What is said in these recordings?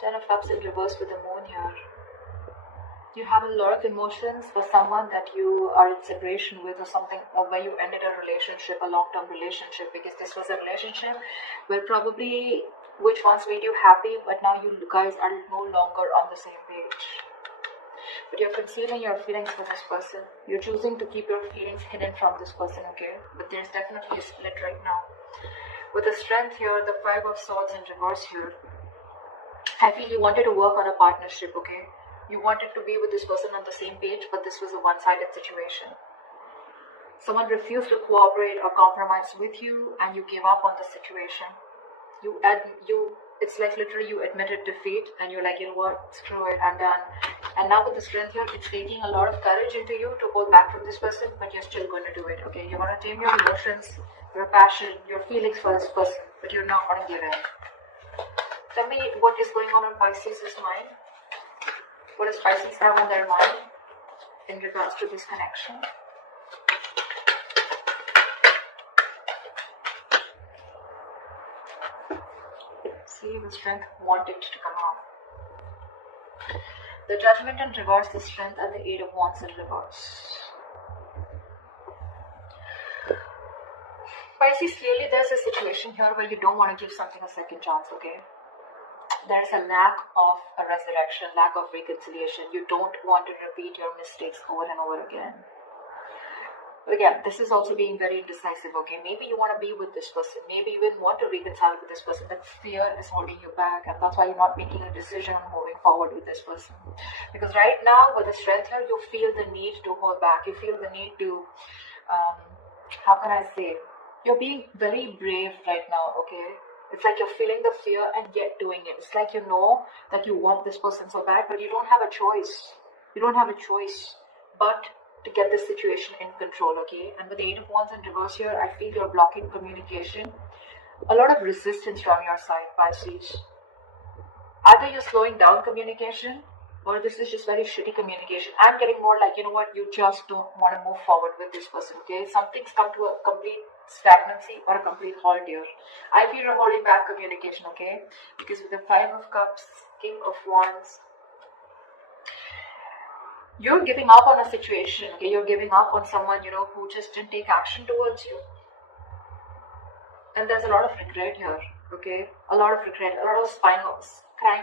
Ten of Cups in reverse with the moon here. You have a lot of emotions for someone that you are in separation with, or something, or where you ended a relationship, a long-term relationship, because this was a relationship where probably which once made you happy, but now you guys are no longer on the same page. But you're concealing your feelings for this person. You're choosing to keep your feelings hidden from this person, okay? But there's definitely a split right now. With the Strength here, the Five of Swords in reverse here, I feel you wanted to work on a partnership, okay? You wanted to be with this person on the same page, but this was a one-sided situation. Someone refused to cooperate or compromise with you, and you gave up on the situation. It's like literally you admitted defeat, and you're like, you know what, screw it, I'm done. And now with the Strength here, it's taking a lot of courage into you to hold back from this person, but you're still going to do it, okay? You're going to tame your emotions, your passion, your feelings for this person, but you're not going to give in. Tell me what is going on in Pisces' mind. What does Pisces have on their mind in regards to this connection? See, the Strength wanted to come out. The Judgment in reverse, the Strength, and the Eight of Wands in reverse. Pisces, clearly there's a situation here where you don't want to give something a second chance, okay? There's a lack of a resurrection, lack of reconciliation. You don't want to repeat your mistakes over and over again. But again, this is also being very indecisive, okay? Maybe you want to be with this person. Maybe you even want to reconcile with this person. That fear is holding you back, and that's why you're not making a decision on moving forward with this person. Because right now, with the Strength here, you feel the need to hold back. You feel the need to, how can I say? You're being very brave right now, okay? It's like you're feeling the fear and yet doing it. It's like you know that you want this person so bad, but you don't have a choice. You don't have a choice but to get this situation in control, okay? And with the Eight of Wands in reverse here, I feel you're blocking communication. A lot of resistance from your side, Pisces. Either you're slowing down communication, or this is just very shitty communication. I'm getting more like, you know what, you just don't want to move forward with this person, okay? Something's come to a complete stagnancy or a complete halt here. I feel you're holding back communication, okay? Because with the Five of Cups, King of Wands, you're giving up on a situation, okay? You're giving up on someone, you know, who just didn't take action towards you. And there's a lot of regret here, okay? A lot of regret, a lot of crying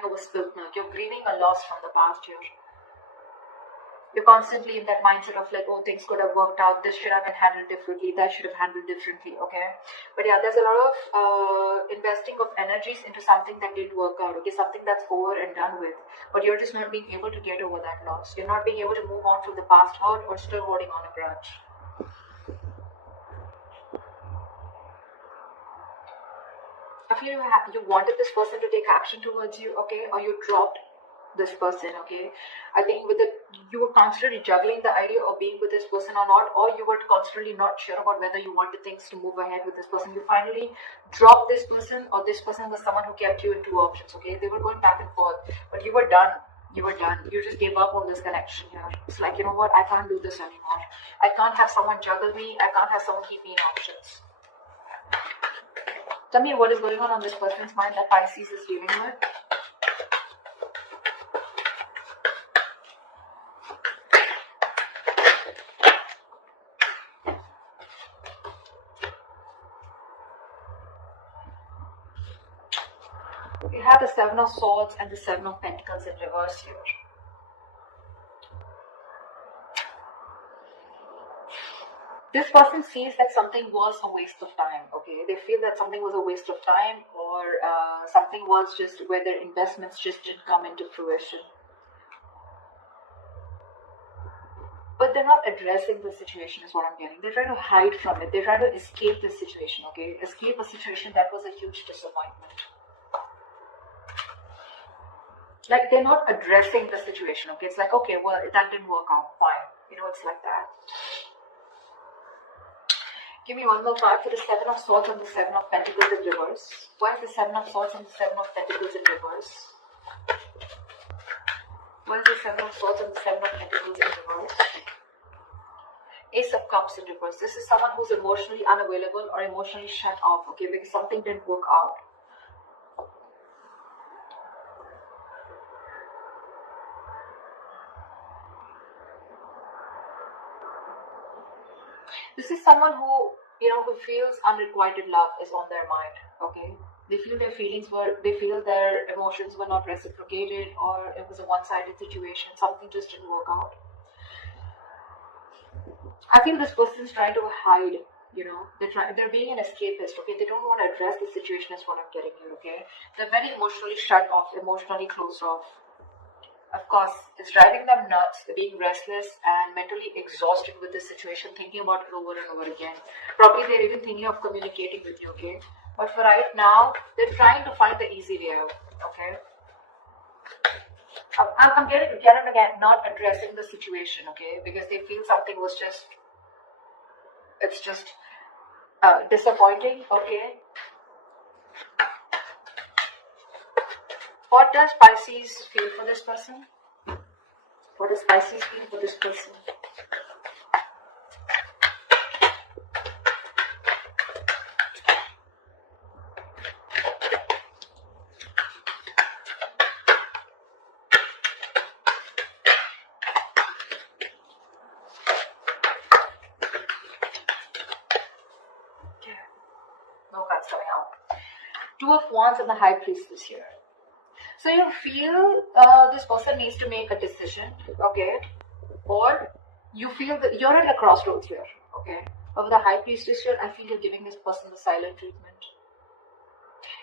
over spilled milk. You're grieving a loss from the past here. You're constantly in that mindset of like, oh, things could have worked out. This should have been handled differently. That should have handled differently, okay? But yeah, there's a lot of investing of energies into something that didn't work out, okay? Something that's over and done with. But you're just not being able to get over that loss. You're not being able to move on from the past hurt, or still holding on a grudge. I feel you wanted this person to take action towards you, okay? Or you dropped this person, okay? I think you were constantly juggling the idea of being with this person or not, or you were constantly not sure about whether you wanted things to move ahead with this person. You finally dropped this person, or this person was someone who kept you in two options, okay? They were going back and forth, but you were done. You were done. You just gave up on this connection here. It's like, you know what, I can't do this anymore. I can't have someone juggle me. I can't have someone keep me in options. Tell me what is going on this person's mind that Pisces is dealing with. We have the Seven of Swords and the Seven of Pentacles in reverse here. This person sees that something was a waste of time, okay? They feel that something was a waste of time, or something was just where their investments just didn't come into fruition. But they're not addressing the situation is what I'm getting. They're trying to hide from it. They're trying to escape the situation, okay? Escape a situation that was a huge disappointment. Like, they're not addressing the situation, okay? It's like, okay, well, that didn't work out, fine. You know, it's like that. Give me one more card for the Seven of Swords and the Seven of Pentacles in reverse. Why is the Seven of Swords and the Seven of Pentacles in reverse? Why is the Seven of Swords and the Seven of Pentacles in reverse? Ace of Cups in reverse. This is someone who's emotionally unavailable or emotionally shut off, okay, because something didn't work out. This is someone who, who feels unrequited love is on their mind, okay? They feel they feel their emotions were not reciprocated, or it was a one-sided situation, something just didn't work out. I feel this person is trying to hide, they're being an escapist, okay? They don't want to address the situation is what I'm getting here, okay? They're very emotionally shut off, emotionally closed off. Of course, it's driving them nuts, being restless and mentally exhausted with this situation, thinking about it over and over again. Probably they're even thinking of communicating with you, okay? But for right now, they're trying to find the easy way out, okay? I'm getting again and again not addressing the situation, okay? Because they feel something was it's just disappointing, okay? What does Pisces feel for this person? What does Pisces feel for this person? No cards coming out. Two of Wands and the High Priestess here. So you feel this person needs to make a decision, okay? Or you feel that you're at a crossroads here, okay? Of the High Priestess here, I feel you're giving this person the silent treatment.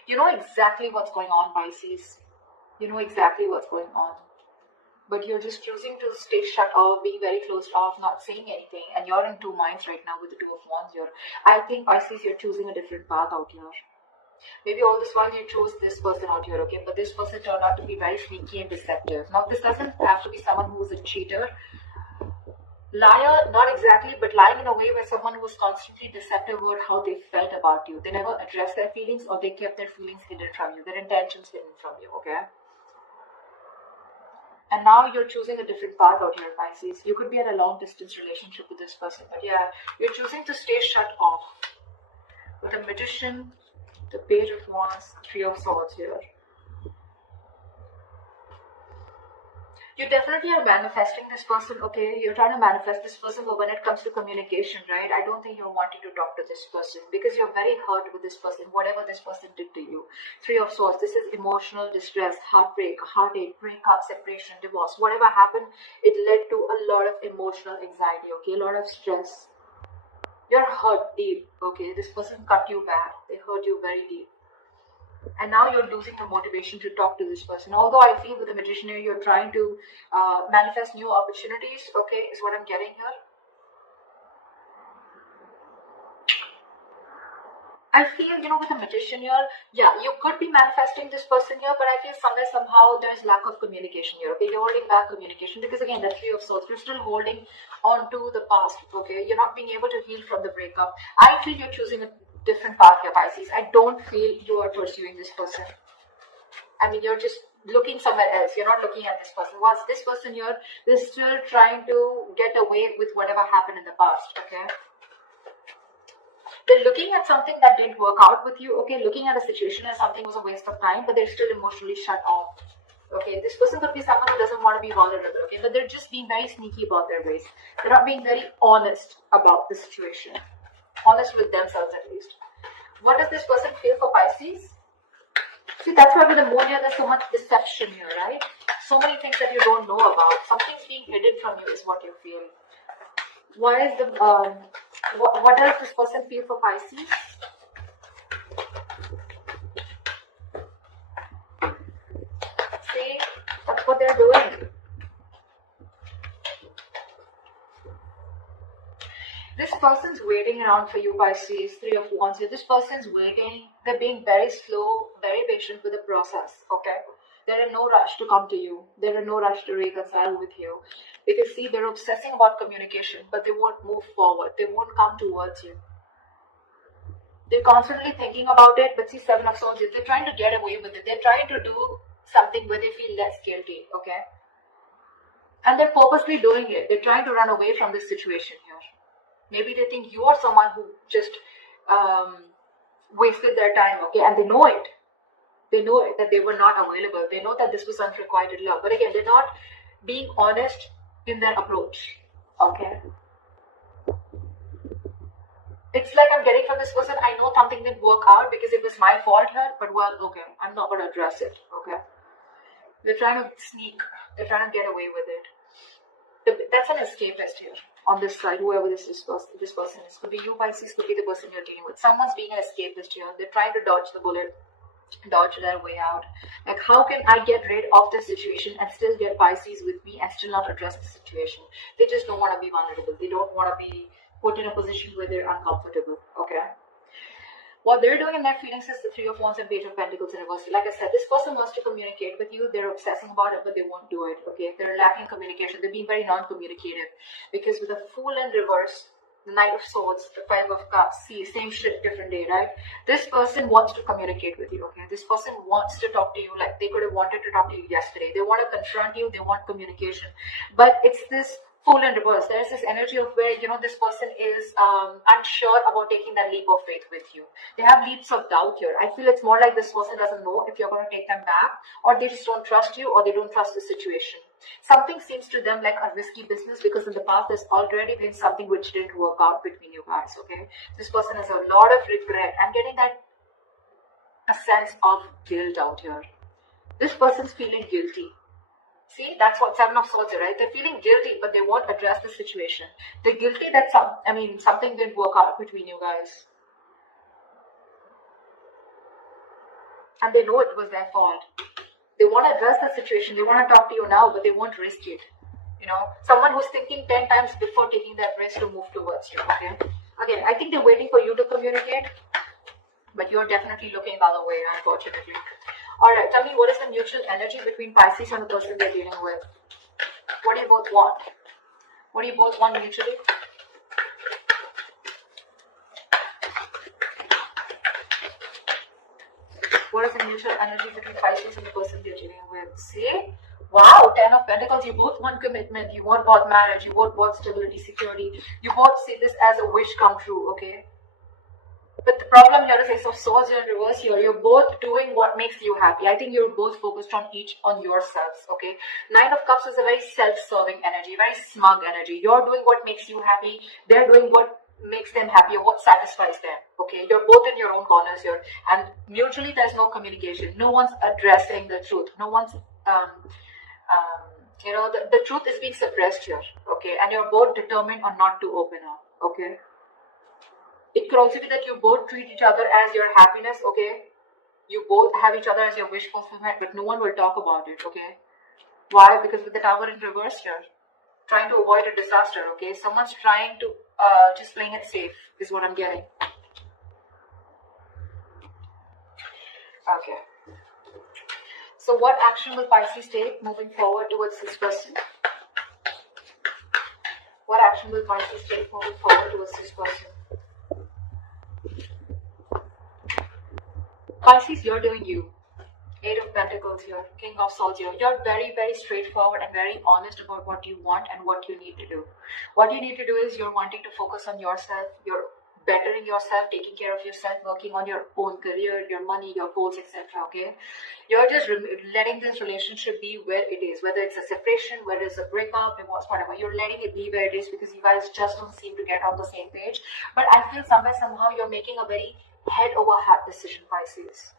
You know exactly what's going on, Pisces. You know exactly what's going on. But you're just choosing to stay shut off, being very closed off, not saying anything. And you're in two minds right now with the Two of Wands here. I think, Pisces, you're choosing a different path out here. Maybe all this while you chose this person out here, okay? But this person turned out to be very sneaky and deceptive. Now, this doesn't have to be someone who is a cheater. Liar, not exactly, but lying in a way where someone who was constantly deceptive about how they felt about you. They never addressed their feelings, or they kept their feelings hidden from you, their intentions hidden from you, okay? And now you're choosing a different path out here, Pisces. You could be in a long-distance relationship with this person, but yeah, you're choosing to stay shut off. With the Magician, the Page of Wands, Three of Swords here. You definitely are manifesting this person, okay? You're trying to manifest this person, but when it comes to communication, right? I don't think you're wanting to talk to this person because you're very hurt with this person, whatever this person did to you. Three of Swords, this is emotional distress, heartbreak, heartache, breakup, separation, divorce. Whatever happened, it led to a lot of emotional anxiety, okay? A lot of stress. You're hurt deep, okay? This person cut you bad. They hurt you very deep. And now you're losing the motivation to talk to this person. Although I feel with the Magician here, you're trying to manifest new opportunities, okay, is what I'm getting here. I feel, with the Magician here, yeah, you could be manifesting this person here, but I feel somewhere, somehow, there's lack of communication here, okay? You're holding back communication because, again, the Three of Swords, you're still holding on to the past, okay? You're not being able to heal from the breakup. I feel you're choosing a different path here, Pisces. I don't feel you are pursuing this person. I mean, you're just looking somewhere else. You're not looking at this person. Once this person here is still trying to get away with whatever happened in the past, okay? They're looking at something that didn't work out with you, okay? Looking at a situation as something was a waste of time, but they're still emotionally shut off. Okay, this person could be someone who doesn't want to be vulnerable, okay? But they're just being very sneaky about their ways. They're not being very honest about the situation. Honest with themselves, at least. What does this person feel for Pisces? See, that's why with the moon here, there's so much deception here, right? So many things that you don't know about. Something's being hidden from you is what you feel. What is the what does this person feel for Pisces? See, that's what they're doing. This person's waiting around for you, Pisces. Three of Wands here. This person's waiting. They're being very slow, very patient with the process, okay? They're in no rush to come to you. They're in no rush to reconcile with you. Because, see, they're obsessing about communication, but they won't move forward. They won't come towards you. They're constantly thinking about it, but see, Seven of Swords, they're trying to get away with it. They're trying to do something where they feel less guilty, okay? And they're purposely doing it. They're trying to run away from this situation here. Maybe they think you are someone who just wasted their time, okay? And they know it. They know it, that they were not available. They know that this was unrequited love. But again, they're not being honest in their approach, okay? It's like I'm getting from this person, I know something didn't work out because it was my fault here, but well, okay, I'm not going to address it, okay? They're trying to sneak, they're trying to get away with it. That's an escapist here on this side, whoever this person is. Could be you, Pisces, could be the person you're dealing with. Someone's being an escapist here. They're trying to dodge the bullet, dodge their way out. Like, how can I get rid of this situation and still get Pisces with me and still not address the situation? They just don't want to be vulnerable. They don't want to be put in a position where they're uncomfortable, okay? What they're doing in their feelings is the Three of Wands and Page of Pentacles in reverse. Like I said, this person wants to communicate with you. They're obsessing about it, but they won't do it, okay? They're lacking communication. They're being very non-communicative. Because with the Fool in reverse, the Knight of Swords, the Five of Cups, see, same shit, different day, right? This person wants to communicate with you, okay? This person wants to talk to you like they could have wanted to talk to you yesterday. They want to confront you. They want communication. But it's this Fool in reverse. There's this energy of where, you know, this person is unsure about taking that leap of faith with you. They have leaps of doubt here. I feel it's more like this person doesn't know if you're going to take them back, or they just don't trust you, or they don't trust the situation. Something seems to them like a risky business because in the past there's already been something which didn't work out between you guys, okay? This person has a lot of regret. I'm getting that a sense of guilt out here. This person's feeling guilty. See, that's what Seven of Swords, right? They're feeling guilty, but they won't address the situation. They're guilty that something didn't work out between you guys. And they know it was their fault. They want to address the situation. They want to talk to you now, but they won't risk it. You know, someone who's thinking 10 times before taking that risk to move towards you, okay? Again, I think they're waiting for you to communicate, but you're definitely looking the other way, unfortunately. Alright, tell me, what is the mutual energy between Pisces and the person they're dealing with? What do you both want? What do you both want mutually? What is the mutual energy between Pisces and the person they're dealing with? See? Wow, 10 of Pentacles. You both want commitment. You both want marriage. You both want stability, security. You both see this as a wish come true, okay? But the problem here is Ace of Swords in reverse here. You're both doing what makes you happy. I think you're both focused on yourselves, okay? Nine of Cups is a very self-serving energy, very smug energy. You're doing what makes you happy. They're doing what makes them happy or what satisfies them, okay? You're both in your own corners here. And mutually, there's no communication. No one's addressing the truth. No one's, you know, the truth is being suppressed here, okay? And you're both determined on not to open up, okay? It could also be that you both treat each other as your happiness, okay? You both have each other as your wish fulfillment, but no one will talk about it, okay? Why? Because with the Tower in reverse here, trying to avoid a disaster, okay? Someone's trying to just playing it safe is what I'm getting. Okay. So what action will Pisces take moving forward towards this person? What action will Pisces take moving forward towards this person? Pisces, you're doing you. Eight of Pentacles here, King of Swords here. You're very, very straightforward and very honest about what you want and what you need to do. What you need to do is you're wanting to focus on yourself. You're bettering yourself, taking care of yourself, working on your own career, your money, your goals, etc. Okay? You're just letting this relationship be where it is. Whether it's a separation, whether it's a breakup, divorce, whatever. You're letting it be where it is because you guys just don't seem to get on the same page. But I feel somewhere, somehow, you're making a very head over heart decision, Pisces.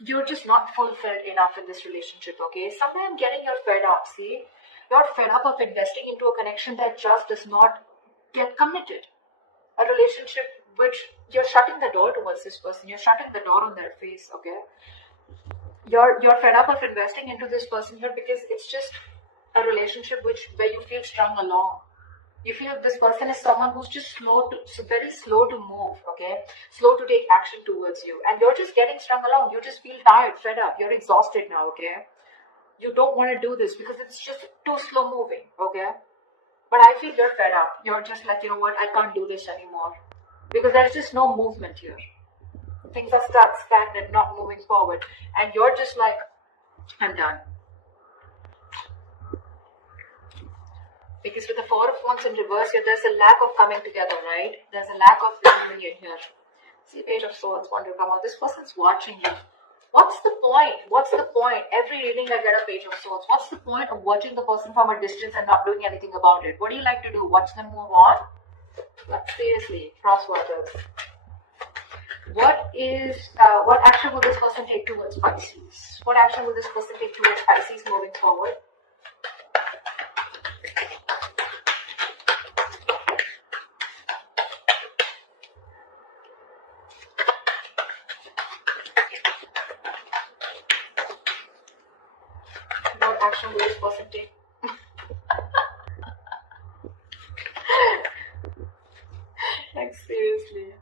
You're just not fulfilled enough in this relationship, okay? Somewhere I'm getting you're fed up, see? You're fed up of investing into a connection that just does not get committed. A relationship which you're shutting the door towards this person. You're shutting the door on their face, okay? You're fed up of investing into this person here because it's just a relationship where you feel strung along. You feel this person is someone who's just very slow to move, okay? Slow to take action towards you. And you're just getting strung along. You just feel tired, fed up. You're exhausted now, okay? You don't want to do this because it's just too slow moving, okay? But I feel you're fed up. You're just like, you know what? I can't do this anymore. Because there's just no movement here. Things are stagnant, not moving forward. And you're just like, I'm done. Because with the Four of Wands in reverse here, there's a lack of coming together, right? There's a lack of union here. See, Page of Swords want to come out. This person's watching you. What's the point? What's the point? Every reading I get a Page of Swords. What's the point of watching the person from a distance and not doing anything about it? What do you like to do? Watch them move on? But seriously, crosswaters. What action will this person take towards Pisces? What action will this person take towards Pisces moving forward? What action will this person take? Like seriously.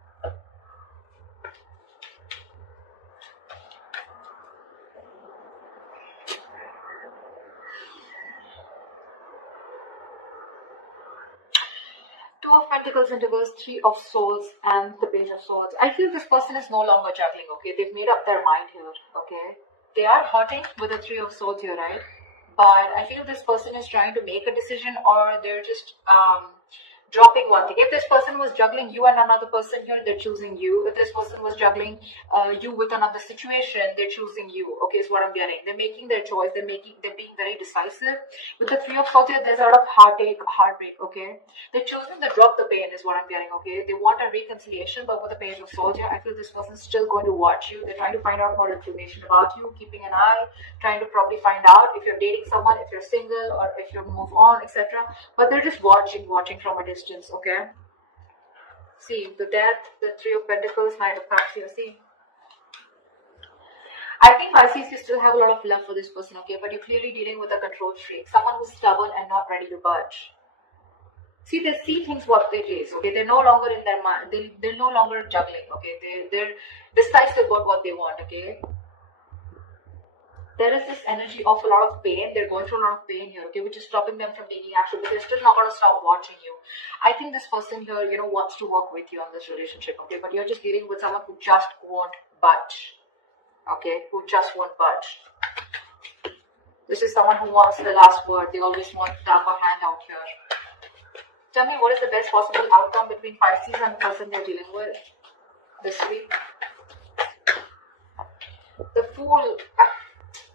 Two of Pentacles in reverse, Three of Swords, and the Page of Swords. I feel this person is no longer juggling, okay? They've made up their mind here, okay? They are hurting with the Three of Swords here, right? But I feel this person is trying to make a decision, or they're just dropping one thing. If this person was juggling you and another person here, they're choosing you. If this person was juggling you with another situation, they're choosing you. Okay, is what I'm getting. They're making their choice. They're being very decisive. With the Three of Swords here, there's a lot of heartbreak. Okay, they're choosing to drop the pain, is what I'm getting. Okay, they want a reconciliation, but with the Page of Swords here, I feel this person's still going to watch you. They're trying to find out more information about you, keeping an eye, trying to probably find out if you're dating someone, if you're single, or if you move on, etc. But they're just watching from a distance. Okay, see the Death, the Three of Pentacles, Knight of Cups here. See, I think Pisces, you still have a lot of love for this person, okay, but you're clearly dealing with a control freak, someone who's stubborn and not ready to budge. See, they see things what they is, okay. They're no longer in their mind. They're no longer juggling, okay. They're decisive about what they want, okay. There is this energy of a lot of pain. They're going through a lot of pain here, okay, which is stopping them from taking action, but they're still not going to stop watching you. I think this person here, wants to work with you on this relationship, okay, but you're just dealing with someone who just won't budge, okay, who just won't budge. This is someone who wants the last word. They always want the upper hand out here. Tell me, what is the best possible outcome between Pisces and the person they're dealing with this week? The Fool.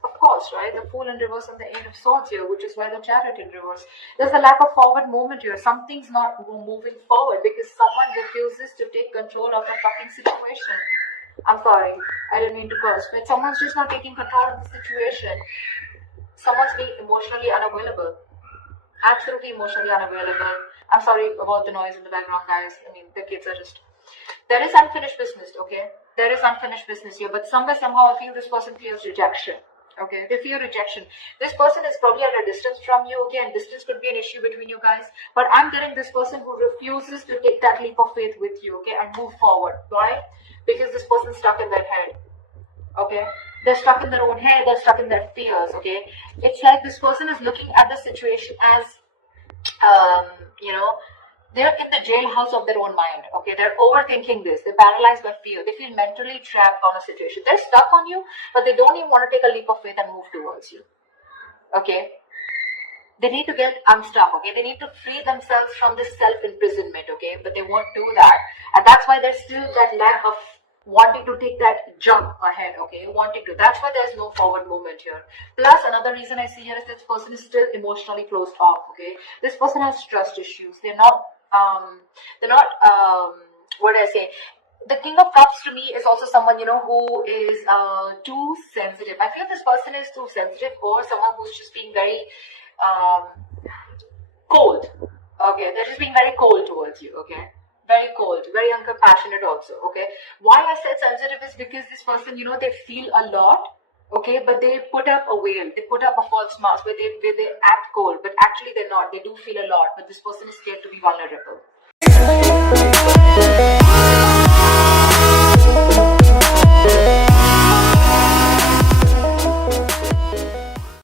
Of course, right? The Fool in reverse and the Eight of Swords here, which is why the Chariot in reverse. There's a lack of forward movement here. Something's not moving forward because someone refuses to take control of a fucking situation. I'm sorry, I didn't mean to curse, but someone's just not taking control of the situation. Someone's being emotionally unavailable. Absolutely emotionally unavailable. I'm sorry about the noise in the background, guys. I mean, the kids are just... There is unfinished business, okay? There is unfinished business here, but somehow I feel this person feels rejection. Okay, they fear rejection. This person is probably at a distance from you. Again, distance could be an issue between you guys. But I'm getting this person who refuses to take that leap of faith with you, okay, and move forward. Why? Because this person's stuck in their head. Okay? They're stuck in their own head. They're stuck in their fears, okay? It's like this person is looking at the situation as, they're in the jailhouse of their own mind, okay? They're overthinking this. They're paralyzed by fear. They feel mentally trapped on a situation. They're stuck on you, but they don't even want to take a leap of faith and move towards you, okay? They need to get unstuck, okay? They need to free themselves from this self-imprisonment, okay? But they won't do that. And that's why there's still that lack of wanting to take that jump ahead, okay? Wanting to. That's why there's no forward movement here. Plus, another reason I see here is this person is still emotionally closed off, okay? This person has trust issues. They're not what do I say? The King of Cups to me is also someone, who is too sensitive. I feel this person is too sensitive, or someone who's just being very cold. Okay, they're just being very cold towards you, okay? Very cold, very uncompassionate also, okay? Why I said sensitive is because this person, they feel a lot, okay, but they put up a veil, they put up a false mask where they act cold, but actually they're not. They do feel a lot, but this person is scared to be vulnerable.